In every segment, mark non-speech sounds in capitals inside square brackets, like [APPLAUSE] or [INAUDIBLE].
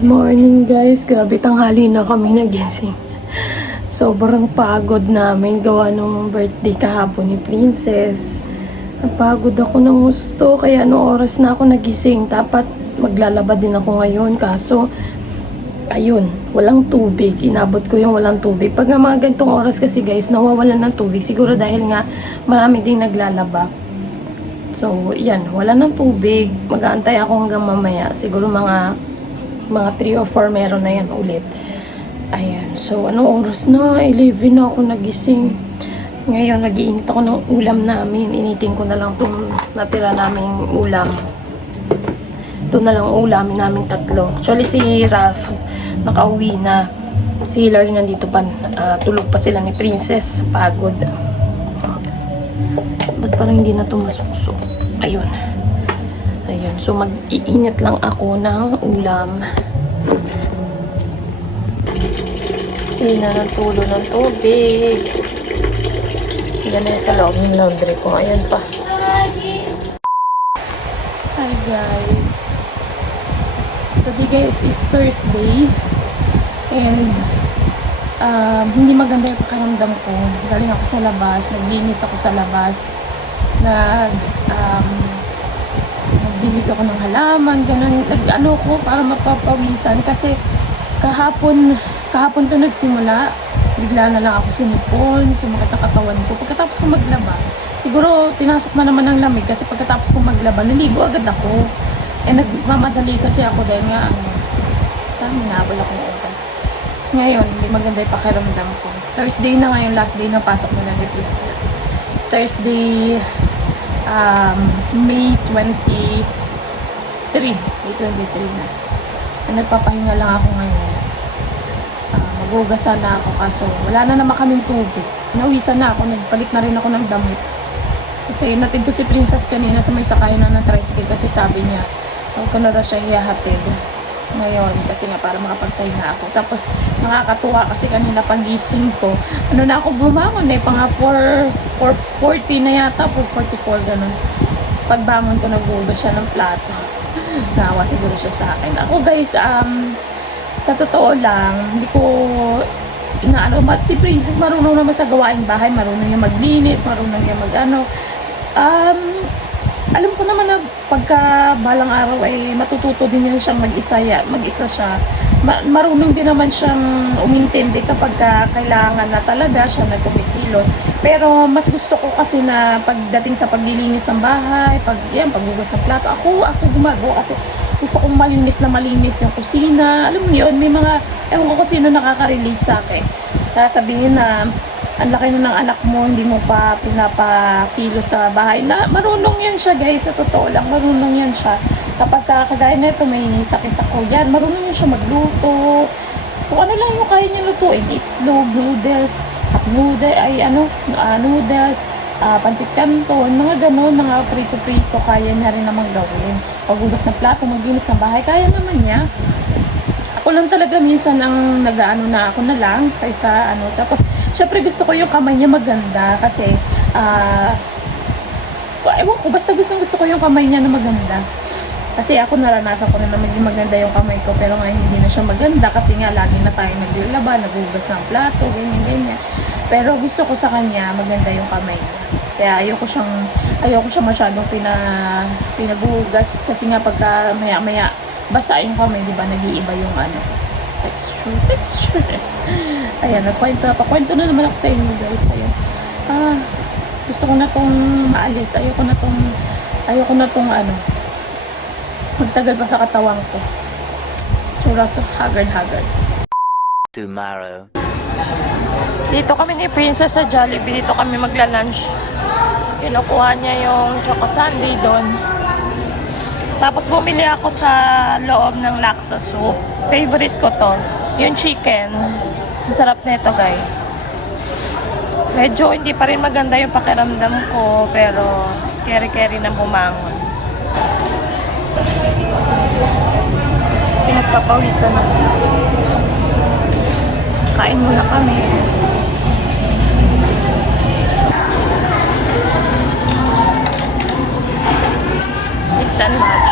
Good morning guys. Grabe tanghali na kami nagising. Sobrang pagod namin gawa nung birthday kahapon ni Princess. Napagod ako ng gusto kaya no oras na ako nagising. Dapat maglalaba din ako ngayon kaso ayun, walang tubig. Inabot ko yung walang tubig. Pag mga ganitong oras kasi guys, nawawalan ng tubig. Siguro dahil nga marami ding naglalaba. So, yan, wala ng tubig. Mag-aantay ako hanggang mamaya. Siguro mga mga 3 or 4 meron na yan ulit. Ayan. So, anong oras na? 11 na ako nagising. Ngayon, nag-iinit ako ng ulam namin. Initin ko na lang itong natira naming ulam. Ito na lang ulamin namin tatlo. Actually, si Ralph nakauwi na. Si Hilary nandito pa. ah, tulog pa sila ni Princess. Pagod. Ba't parang hindi na ito masuksok? Ayun. Ayun. So, mag-iinit lang ako ng ulam. Hindi na ng tulo ng tubig. Yan na yung sa loob ng laundry ko. Ayan pa. Hi guys. Today guys is Thursday. And um, hindi maganda yung pakiramdam ko. Galing ako sa labas, naglinis ako sa labas. Nag, um, nagdilig ako ng halaman, ganun. Nag, ano ko, para mapapawisan. Kasi kahapon, kahapon to nagsimula. Bigla na lang ako sinipon, sumakit ang katawan ko. Pagkatapos ko maglaba, siguro pinasok na naman ng lamig kasi pagkatapos ko maglaba, naligo agad ako. Eh, nagmamadali kasi ako dahil nga, ano, Tama, naabol ako ng oras. Tapos ngayon, hindi maganda yung pakiramdam ko. Thursday na ngayon, last day na pasok mo na ni Princess. Thursday, um, May 23. May 23 na. Ah, Nagpapahinga lang ako ngayon. Uh, magugasan na ako kaso wala na naman kaming tubig. Nawisan na ako, nagpalit na rin ako ng damit. Kasi natid ko si Princess kanina sa may sakayan na ng tricycle kasi sabi niya, huwag ko na daw siya ihahatid ngayon kasi nga para makapagpahinga ako. Tapos nakakatuwa kasi kanina pagising ko, ano na ako bumangon eh, pang 4, 4.40 na yata, 4.44 ganun. Pagbangon ko, nagbuga siya ng plato. [LAUGHS] Nawa siguro siya sa akin. Ako guys, um, sa totoo lang, hindi ko inaano, si Princess marunong naman sa gawaing bahay, marunong niya maglinis, marunong niya mag ano. Um, alam ko naman na pagka balang araw ay matututo din yan siyang mag-isa, mag-isa siya. Ma- marunong din naman siyang umintindi kapag ka kailangan na talaga siya nagkumikilos. Pero mas gusto ko kasi na pagdating sa paglilinis ng bahay, pag yan, paghugas ng plato, ako, ako gumagawa kasi gusto kong malinis na malinis yung kusina. Alam mo yun, may mga, ewan ko kung sino nakaka-relate sa akin. Kaya sabihin na, ang laki na ng anak mo, hindi mo pa pinapakilo sa bahay. Na, marunong yan siya guys, sa totoo lang, marunong yan siya. Kapag ka- kagaya na ito, may sakit ako, yan, marunong yan siya magluto. Kung ano lang yung kaya niya lutuin, itlog, noodles, cup noodle, ay ano, ah, noodles, ah, pansit canton, mga ganon, mga prito-prito, kaya niya rin naman gawin. Paghugas ng plato, maglinis ng bahay, kaya naman niya ako talaga minsan ang nag-ano na ako na lang kaysa ano. Tapos syempre gusto ko yung kamay niya maganda kasi ah ewan ko basta gusto gusto ko yung kamay niya na maganda. Kasi ako naranasan ko na naman yung maganda yung kamay ko pero ngayon hindi na siya maganda kasi nga lagi na tayo naglalaba naghugas ng plato ganyan ganyan. Pero gusto ko sa kanya maganda yung kamay niya. Kaya ayoko siyang ayoko siya masyadong pina pinaghugas kasi nga pagka maya maya basa yung kamay, di ba, nag-iiba yung ano, texture, texture. [LAUGHS] Ayan, nagkwento, pakwento na naman ako sa inyo guys. Ayan. Ah, gusto ko na tong maalis. Ayoko na tong, ayoko na tong ano, magtagal pa sa katawan ko. Tsura to, haggard-haggard. tomorrow. Dito kami ni Princess sa Jollibee. Dito kami magla-lunch. Kinukuha niya yung Choco Sunday doon. Tapos bumili ako sa loob ng laksa soup. Favorite ko to. Yung chicken. Ang sarap nito guys. Medyo hindi pa rin maganda yung pakiramdam ko. Pero keri-keri na bumangon. Pinagpapawisan ako. Kain muna kami. Mix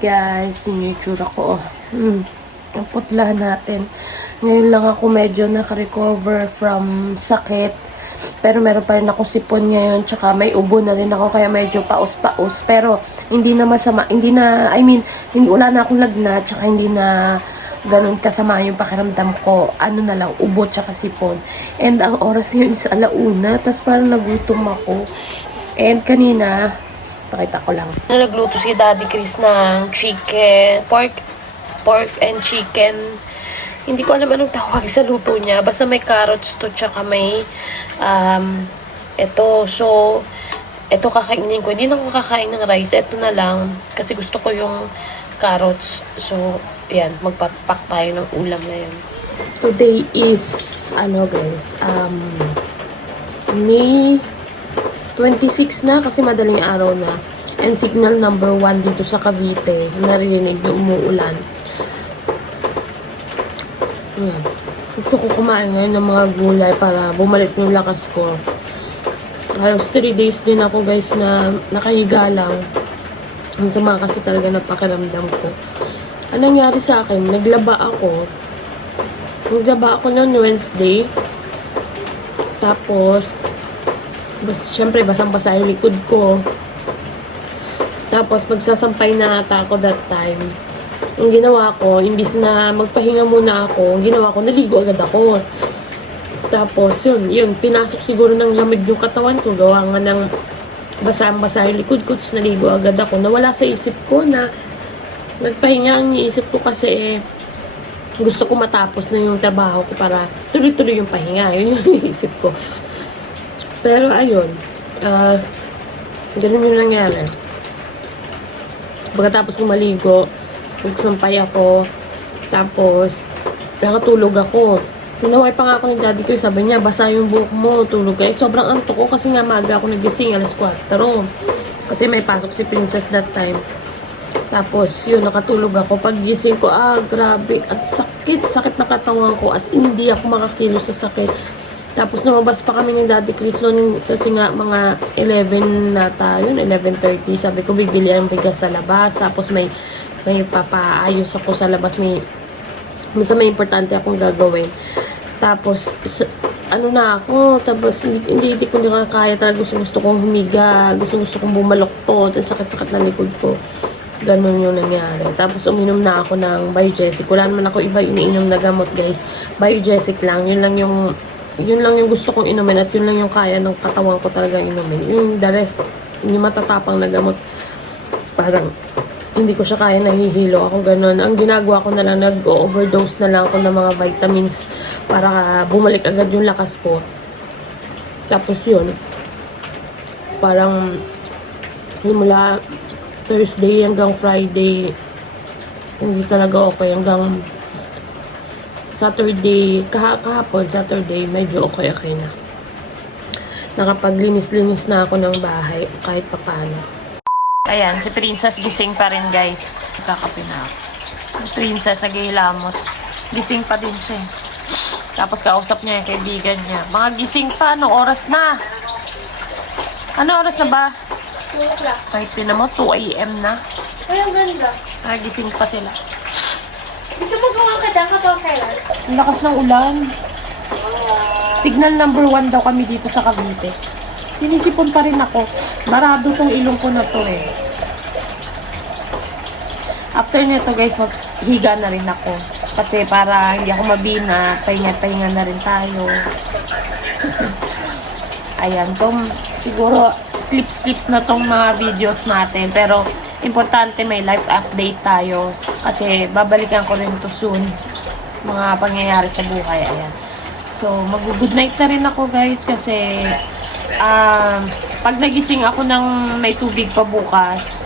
guys, yun yung itsura ko. oh. Hmm. Ang putla natin. Ngayon lang ako medyo nakarecover from sakit. Pero meron pa rin ako sipon ngayon. Tsaka may ubo na rin ako kaya medyo paus-paus. Pero hindi na masama. Hindi na, I mean, hindi, wala na akong lagnat. Tsaka hindi na ganun kasama yung pakiramdam ko. Ano na lang, ubo tsaka sipon. And ang oras ngayon is alauna. Tapos parang nagutom ako. And kanina, Pakita ko lang. Nagluto si Daddy Chris ng chicken, pork, pork and chicken. Hindi ko alam anong tawag sa luto niya. Basta may carrots to, tsaka may, um, ito. So, ito kakainin ko. Hindi na ako kakain ng rice. Ito na lang. Kasi gusto ko yung carrots. So, yan. Magpapak tayo ng ulam na yan. Today is, ano guys, um, May 26 na kasi madaling araw na. And signal number 1 dito sa Cavite. Naririnig yung umuulan. Hmm. Gusto ko kumain ngayon ng mga gulay para bumalik yung lakas ko. Halos 3 days din ako guys na nakahiga lang. Ang sama kasi talaga ng pakiramdam ko. Anong nangyari sa akin? Naglaba ako. Naglaba ako noon Wednesday. Tapos, bas, syempre, basang-basa yung likod ko. Tapos, magsasampay na ata ako that time. Ang ginawa ko, imbis na magpahinga muna ako, ginawa ko, naligo agad ako. Tapos, yun, yun, pinasok siguro ng lamig yung katawan ko. Gawa nga ng basang-basa yung likod ko, tapos naligo agad ako. Nawala sa isip ko na nagpahinga ang isip ko kasi eh, gusto ko matapos na yung trabaho ko para tuloy-tuloy yung pahinga. Yun yung [LAUGHS] isip ko. Pero ayun, ah, ganun yung nangyari. Pagkatapos ko maligo, nagsampay ako, tapos nakatulog ako. Sinaway pa nga ako ni Daddy ko, sabi niya, basa yung buhok mo, tulog ka. Eh, sobrang antok ko kasi nga maga ako nagising, alas 4. Kasi may pasok si Princess that time. Tapos, yun, nakatulog ako. Pag gising ko, ah, grabe. At sakit, sakit na katawan ko. As in, hindi ako makakilos sa sakit. Tapos, lumabas pa kami ni Daddy Chris noon kasi nga mga 11 na tayo, 11.30. Sabi ko, bibili ang bigas sa labas. Tapos, may, may papaayos ako sa labas. May, basta may importante akong gagawin. Tapos, ano na ako, tapos hindi, hindi, hindi ko na kaya talaga gusto gusto kong humiga, gusto gusto kong bumaloktot, tapos sakit-sakit na likod ko. Ganun yung nangyari. Tapos uminom na ako ng Biogesic. Wala naman ako iba iniinom na gamot guys. Biogesic lang. Yun lang yung yun lang yung gusto kong inumin at yun lang yung kaya ng katawan ko talaga inumin. Yung the rest, yung matatapang na gamot, parang hindi ko siya kaya nahihilo ako ganun. Ang ginagawa ko na lang, nag-overdose na lang ako ng mga vitamins para bumalik agad yung lakas ko. Tapos yun, parang mula Thursday hanggang Friday, hindi talaga okay. Hanggang Saturday, kaha kahapon, Saturday, medyo okay-okay na. Nakapaglinis-linis na ako ng bahay kahit papano. Ayan, si Princess gising pa rin guys. Kakape na ako. Si Princess nagihilamos. Gising pa din siya. eh. Tapos kausap niya yung kaibigan niya. Mga gising pa, anong oras na? Ano oras na ba? Kahit tinan mo, 2 a.m. na. Ay, ang ganda. Ah, gising pa sila. Gusto mo gawa ka dyan ka kailan? Ang lakas ng ulan. Signal number one daw kami dito sa Cavite. Sinisipon pa rin ako. Barado tong ilong ko na to eh. After nito guys, maghiga na rin ako. Kasi para hindi ako mabina, pahinga-pahinga na rin tayo. [LAUGHS] Ayan, so siguro clips-clips na tong mga videos natin. Pero importante may life update tayo. Kasi babalikan ko rin to soon. Mga pangyayari sa buhay. Ayan. So, mag-good night na rin ako guys kasi um, pag nagising ako ng may tubig pa bukas,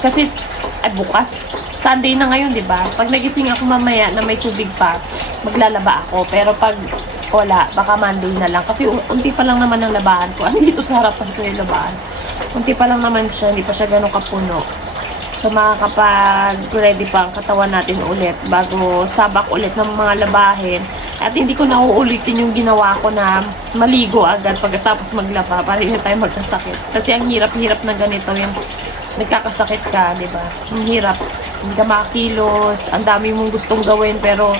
kasi, ay bukas, Sunday na ngayon, di ba? Pag nagising ako mamaya na may tubig pa, maglalaba ako. Pero pag wala, baka Monday na lang. Kasi un- unti pa lang naman ang labahan ko. [LAUGHS] Ano dito sa harapan ko yung labahan? Unti pa lang naman siya, hindi pa siya ganun kapuno. So makakapag-ready pa ang katawan natin ulit bago sabak ulit ng mga labahin. At hindi ko na uulitin yung ginawa ko na maligo agad pagkatapos maglaba para hindi tayo magkasakit. Kasi ang hirap-hirap na ganito yung nagkakasakit ka, di ba? Ang hirap. Hindi ka makakilos, ang dami mong gustong gawin, pero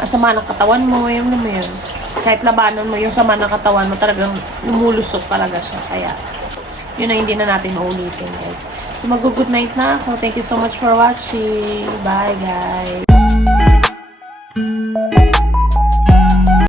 ang sama ng katawan mo, yung ano mo yun. Kahit labanan mo yung sama ng katawan mo, talagang lumulusok talaga siya. Kaya, yun na hindi na natin maulitin, guys. So, mag-good night na ako. Thank you so much for watching. Bye, guys.